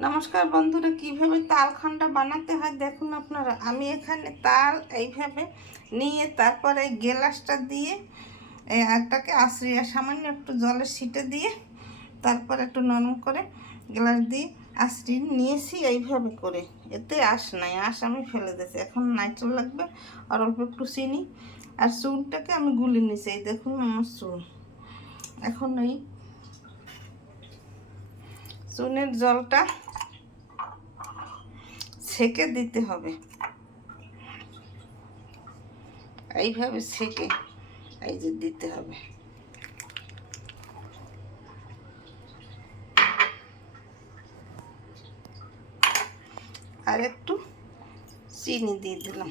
নমস্কার বন্ধুরা, কিভাবে তাল খান্ডা বানাতে হয় দেখুন আপনারা। আমি এখানে তাল এইভাবে নিয়ে তারপরে এই গ্লাসটা দিয়ে একটাকে আশ্রিয়া সামান্য একটু জলের ছিটে দিয়ে তারপরে একটু নরম করে গ্লাস দিয়ে আশ্রিয়ে নিয়েছি এইভাবে করে। এতে আঁশ নাই, আঁশ আমি ফেলে দিয়েছি। এখন নাইট্রোল লাগবে আর অল্প একটু চিনি আর চুনটাকে আমি গুলি নিয়েছি। এই দেখুন আমার চুন। এখন এই চুনের জলটা ছেঁকে দিতে হবে, এইভাবে ছেঁকে এই যে দিতে হবে। আর একটু চিনি দিয়ে দিলাম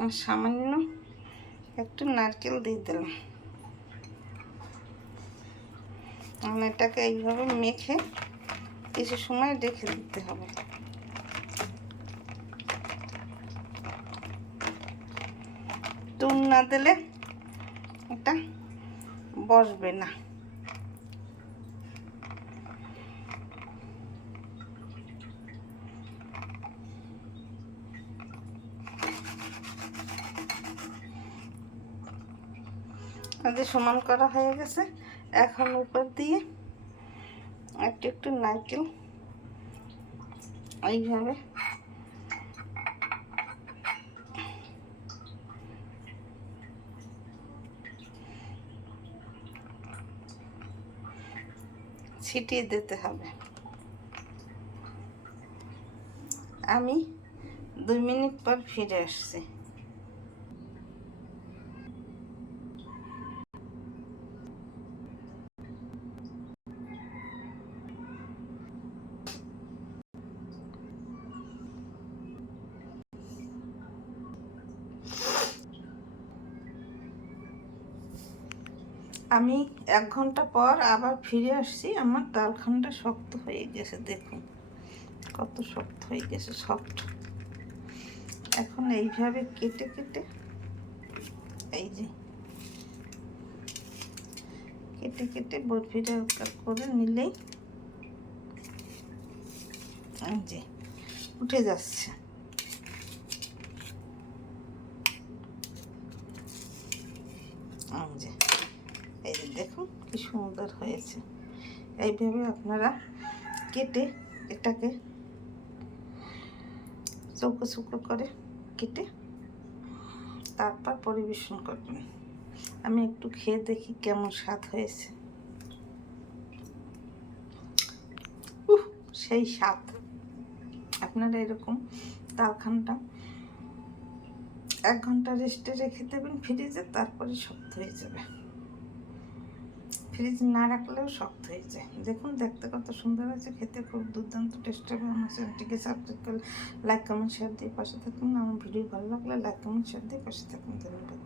আর সামান্য একটু নারকেল দিয়ে দিলাম। এটাকে এইভাবে মেখে কিছু সময় রেখে দিতে হবে। চুন না দিলে এটা বসবে না। আমাদের সমান করা হয়ে গেছে। এখন উপর দিয়ে একটু একটু নারকেল এইভাবে ছিটিয়ে দিতে হবে। আমি 2 মিনিট পর ফিরে আসছি। আমি 1 ঘন্টা পর আবার ফিরে আসছি। আমার তালখান্ডা শক্ত হয়ে গেছে, দেখুন কত শক্ত হয়ে গেছে, সফট। এখন এইভাবে কেটে কেটে এই যে কেটে কেটে বরফিটা করে নিলেই এই যে উঠে যাচ্ছে। এই যে দেখুন কি সুন্দর হয়েছে। এইভাবে আপনারা কেটে এটাকে চৌকো চৌকো করে কেটে তারপর পরিবেশন করবেন। আমি একটু খেয়ে দেখি কেমন স্বাদ হয়েছে। সেই স্বাদ। আপনারা এরকম তালখান্ডা 1 ঘন্টা রেস্টে রেখে দেবেন ফ্রিজে, তারপরে শক্ত হয়ে যাবে। ফ্রিজ না রাখলেও শক্ত হয়ে যায়। দেখুন দেখতে কত সুন্দর আছে, খেতে খুব দুর্দান্ত টেস্ট হবে। আমার চ্যানেলটিকে সাবস্ক্রাইব করে লাইক কমেন্ট শেয়ার দিয়ে পাশে থাকুন। আমার ভিডিও ভালো লাগলে লাইক কমেন্ট শেয়ার দিয়ে পাশে থাকুন। ধন্যবাদ।